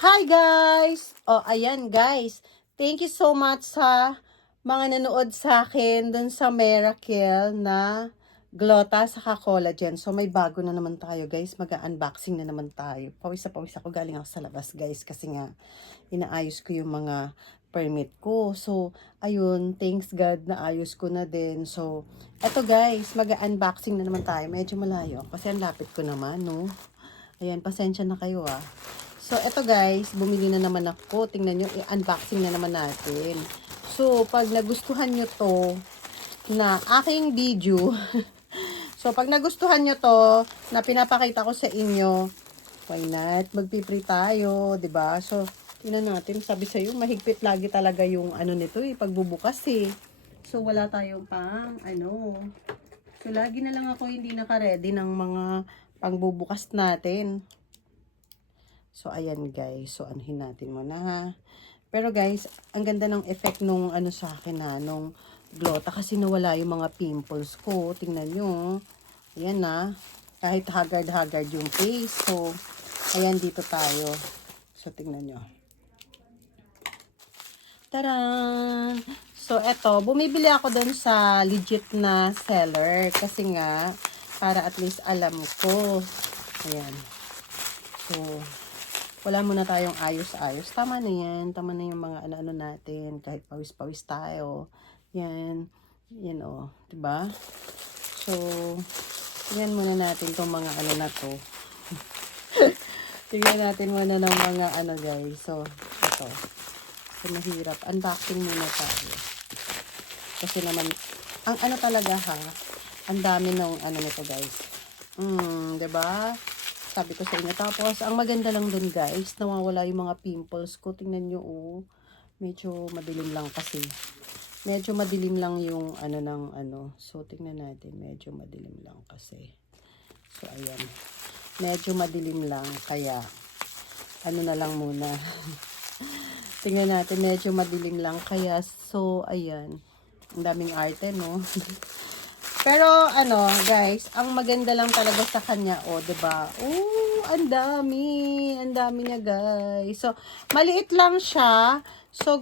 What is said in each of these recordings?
Hi guys! O, ayan guys. Thank you so much sa mga nanood sa akin dun sa Miracle na Glota sa collagen. So, may bago na naman tayo guys. Mag-unboxing na naman tayo. Pawis na pawis ako. Galing ako sa labas guys. Kasi nga, inaayos ko yung mga permit ko. So, ayun. Thanks God na ayos ko na din. So, eto guys. Mag-unboxing na naman tayo. Medyo malayo. Kasi ang lapit ko naman, no? Ayan, pasensya na kayo ah. So, eto guys, bumili na naman ako. Tingnan nyo, i-unboxing na naman natin. So, pag nagustuhan nyo to na aking video, so, pag nagustuhan nyo to na pinapakita ko sa inyo, why not? Magpipre tayo, ba diba? So, tingnan natin. Sabi sa'yo, mahigpit lagi talaga yung ano nito eh, pagbubukas eh. So, wala tayong pang, So, lagi na lang ako hindi naka-ready ng mga pangbubukas natin. So, ayan guys. So, anuhin natin muna ha. Pero guys, ang ganda ng effect nung ano sa akin na, nung Glota. Kasi nawala yung mga pimples ko. Tingnan nyo. Ayan na. Kahit haggard-haggard yung face. So, ayan dito tayo. So, tingnan nyo. Tara! So, eto. Bumibili ako dun sa legit na seller. Kasi nga, para at least alam ko. Ayan. So, wala muna tayong ayos-ayos. Tama na yan. Tama na yung mga ano-ano natin. Kahit pawis-pawis tayo. Yan. Yan o. Diba? So, tingnan muna natin itong mga ano na to. Tingnan natin muna ng mga ano guys. So, ito. So, mahirap. Unboxing muna tayo. Kasi naman, ang ano talaga ha, ang dami ng ano nito guys. Diba? Sabi ko sa inyo. Tapos, ang maganda lang dun guys, nawawala yung mga pimples ko. Tingnan nyo, oh. Medyo madilim lang kasi. Medyo madilim lang yung ano ng ano. So, tingnan natin. Medyo madilim lang kasi. So, ayan. Medyo madilim lang. Kaya, ano na lang muna. Tingnan natin. Medyo madilim lang. Kaya, so, ayan. Ang daming arte, no? Pero ano, guys, ang maganda lang talaga sa kanya, oh, 'di ba? Oh, ang dami. Ang dami niya, guys. So, maliit lang siya. So,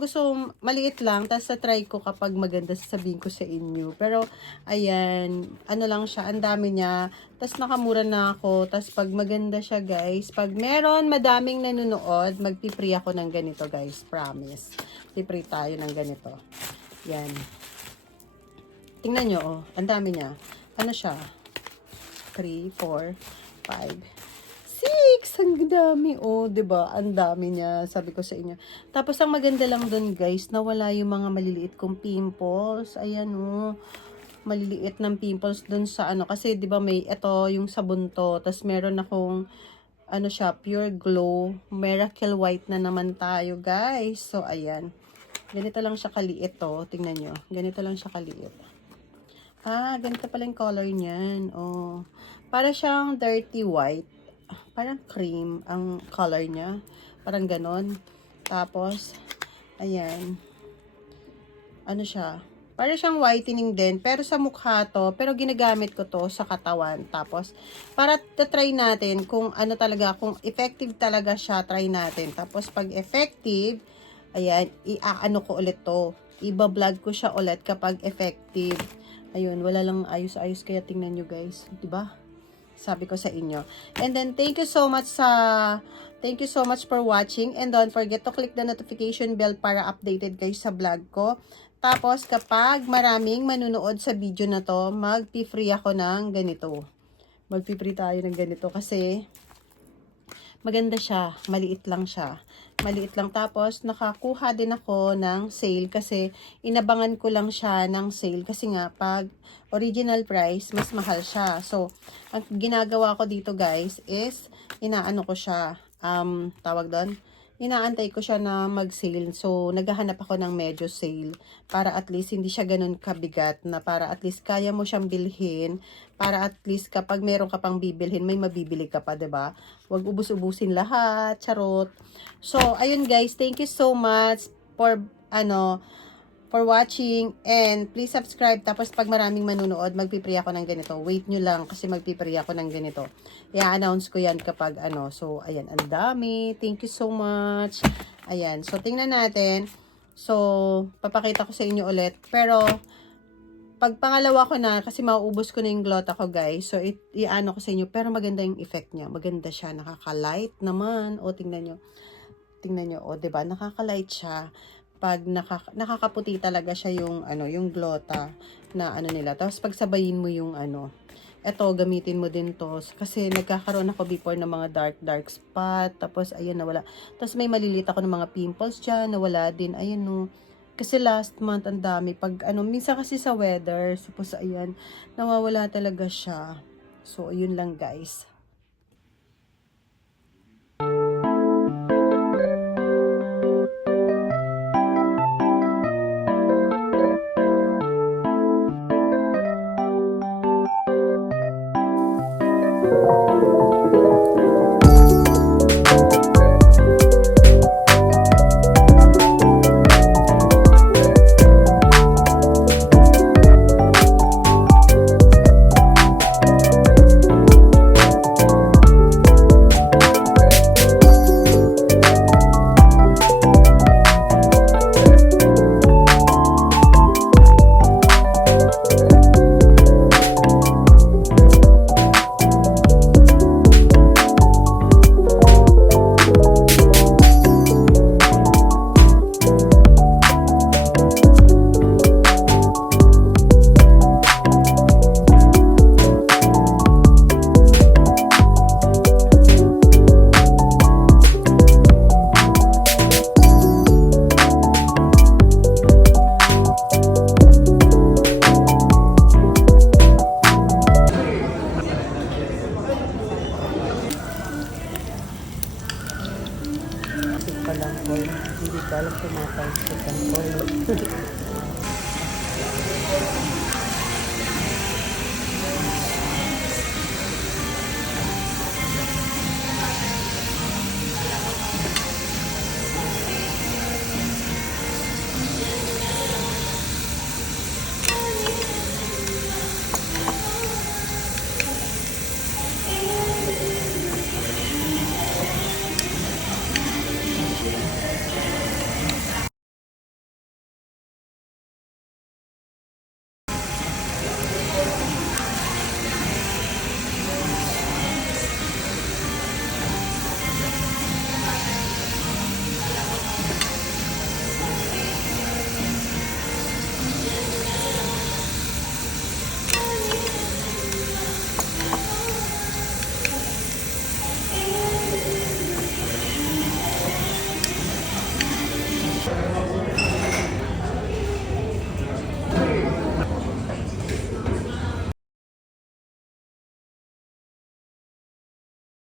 maliit lang. Tapos, try ko kapag maganda, sasabihin ko sa inyo. Pero, ayan, ano lang siya, ang dami niya. Tapos, nakamura na ako. Tapos, pag maganda siya, guys, pag meron madaming nanonood, magpipre ako ng ganito, guys. Promise. Pipre tayo ng ganito. Yan. Tingnan nyo, oh. Ang dami niya. Ano siya? 3, 4, 5, 6. Ang dami, oh. 'Di ba? Ang dami niya. Sabi ko sa inyo. Tapos, ang maganda lang dun, guys, nawala yung mga maliliit kong pimples. Ayan, oh. Maliliit ng pimples dun sa ano. Kasi, 'di ba, may ito, yung sabon to. Tapos, meron akong ano siya, Pure Glow. Miracle White na naman tayo, guys. So, ayan. Ganito lang siya kaliit, oh. Tingnan nyo. Ganito lang siya kaliit. Ah, ganito pala yung color niyan. Oh. Para siyang dirty white. Parang cream ang color niya. Parang ganon. Tapos, ayan. Ano siya? Para siyang whitening din. Pero sa mukha to. Pero ginagamit ko to sa katawan. Tapos, para try natin kung ano talaga, kung effective talaga siya, try natin. Tapos, pag effective, ayan, i-ano ko ulit to. Iba-vlog ko siya ulit kapag effective. Ayun, wala lang ayos-ayos kaya tingnan nyo guys, 'di ba? Sabi ko sa inyo. And then thank you so much for watching, and don't forget to click the notification bell para updated kayo sa vlog ko. Tapos kapag maraming manunood sa video na to, magpi-free ako ng ganito. Magpi-free tayo ng ganito kasi maganda siya, maliit lang siya. Maliit lang, tapos nakakuha din ako ng sale kasi inabangan ko lang siya ng sale kasi nga pag original price mas mahal siya. So, ang ginagawa ko dito guys is inaano ko siya, tawag doon, inaantay ko siya na mag-sale. So, naghahanap ako ng medyo sale para at least hindi siya ganun kabigat, na para at least kaya mo siyang bilhin, para at least kapag meron ka pang bibilhin, may mabibili ka pa, 'di ba? Huwag ubus-ubusin lahat, charot. So, ayun guys, thank you so much for for watching. And please subscribe. Tapos pag maraming manunood, magpipray ako ng ganito. Wait nyo lang kasi magpipray ako ng ganito. I-announce ko yan kapag ano. So, ayan. Ang dami. Thank you so much. Ayan. So, tingnan natin. So, papakita ko sa inyo ulit. Pero, pag pangalawa ko na, kasi mauubos ko na yung glota ko, guys. So, i-ano ko sa inyo. Pero maganda yung effect niya. Maganda siya. Nakaka-light naman. O, tingnan nyo. Tingnan nyo. O, diba? Nakaka-light siya. Pag nakakaputi talaga siya yung, ano, yung glota na ano nila. Tapos, pag sabayin mo yung, ano, eto, gamitin mo din to. Kasi, nagkakaroon ako before ng mga dark spot. Tapos, ayan, nawala. Tapos, may malilit ako ng mga pimples dyan. Nawala din. Ayan, no. Kasi last month, ang dami. Pag, ano, minsan kasi sa weather, suppose, ayan, nawawala talaga siya. So, ayun lang, guys. Palang oil. Hindi ko alam kung mga pansikan oil.